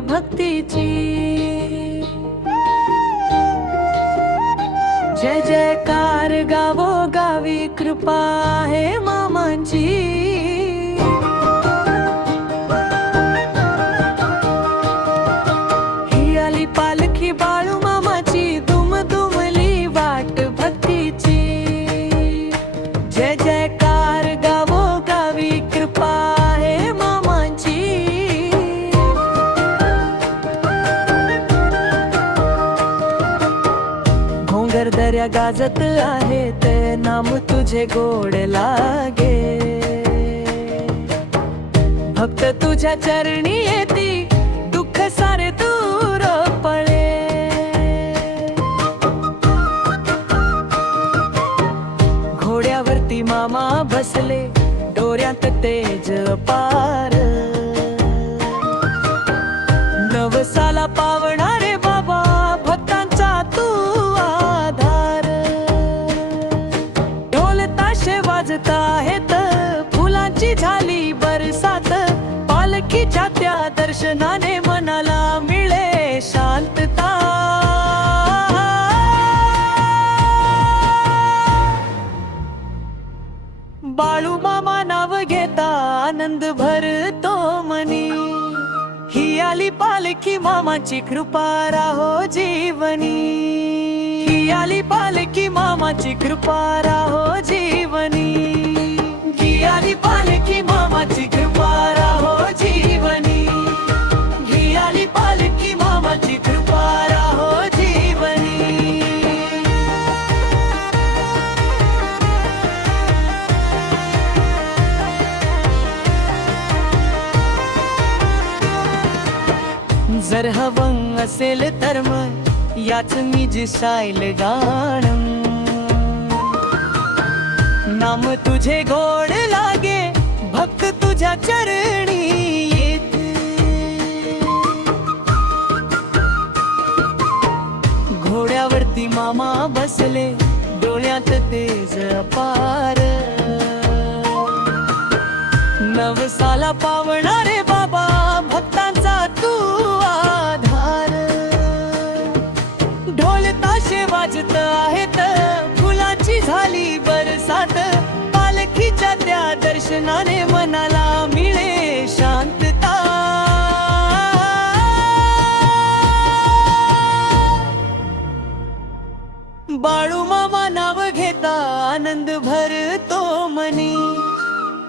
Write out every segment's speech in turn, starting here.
भक्तीची। जय जयकार गावो गावी कृपा आहे मामांची। ही आली पालखी बाळू मामाची, दुमदुमली वाट भक्तीची। जय जयकार गावो गावी कृपा आहे मामांची। घोंगर दर्या गाजत आहेत, नाम तुझे गोड लागे। भक्त तुझ्या चरणी येती, दुःख सारे दूर पळे। घोड्यावरती मामा बसले, डोऱ्यात तेज पार। नवसाला पावणारे बाबा, भक्तांचा तू आधार। ढोल ताशे वाजत आहेत, फुलांची झाली बरसात। पालखीच्या त्या दर्शनाने मनाला मिळे शांतता। बाळू मामा नाव घेता, आनंद भरतो मनी। ही आली पालखी मामाची कृपा राहो जीवनी। ही आली पालखी मामाची कृपा राहो जीवनी। ही आली पालखी मामाची कृपा राहो जीवनी। ही आली पालखी मामाची कृपा राहो जीवनी। जर हवं असेल तर मग याच मी जिसाईल गाणं। नाम तुझे गोड लागे, भक्त तुझ्या चरणी येते। घोड्यावरती मामा बसले, डोळ्यात तेज अपार। नवसाला पावणारे बाबा, भक्तांचा तू आधार। ढोल ताशे वाजत आहेत, फुलांची झाली बरसात। पालखीच्या त्या दर्शनाने मनाला मिळे शांतता। बाळू मामा नाव घेता, आनंद भरतो मनी।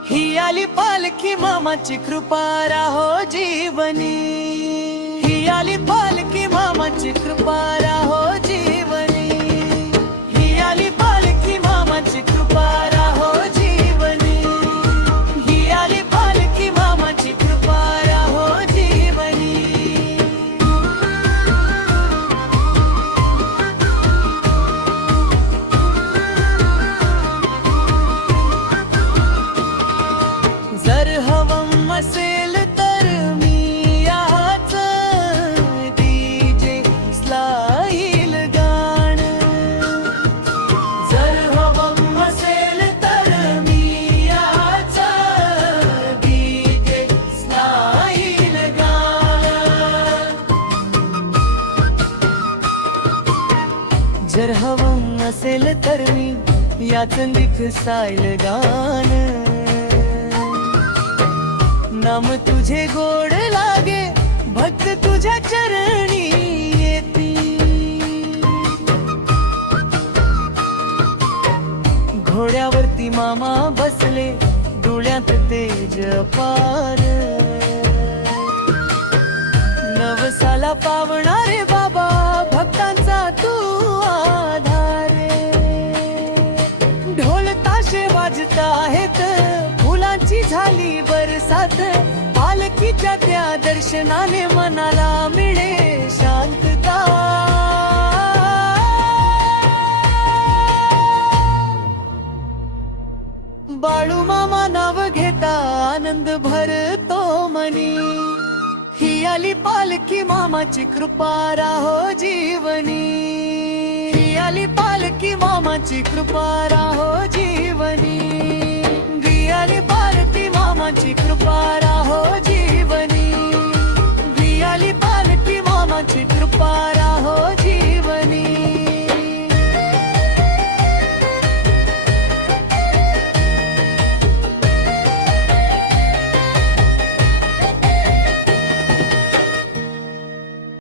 ही आली पालखी मामाची कृपा राहो जीवनी। ही आली पालखी मामाची कृपा राहो जीवनी। ही आली पालखी मामाची कृपा राहो जीवनी। ही आली पालखी मामाची कृपा राहो जीवनी। जर हवं असेल तर मी याच डीजे स्लाईल गाणं। जर हवं असेल तर मी याच डीजे स्लाईल गाणं। जर हवं असेल तर मी याच लिखसाईल गाणं। नाम तुझे गोड लागे, भक्त तुझ्या चरणी येती। घोड्यावरती मामा बसले, डोळ्यात तेज पार। नवसाला पावणारे बाबा, भक्तांचा तू आधार। ढोल ताशे वाजत आहेत, फुलांची झाली बरसात। पालखीच्या त्या दर्शनाने मनाला मिळे शांतता। बाळू मामा नाव घेता, आनंद भरतो मनी। ही आली पालखी मामाची कृपा राहो जीवनी। ही आली पालखी मामाची कृपा राहो जीवनी। ही आली पालखी मामाची कृपा राहो जीवनी। ही आली पार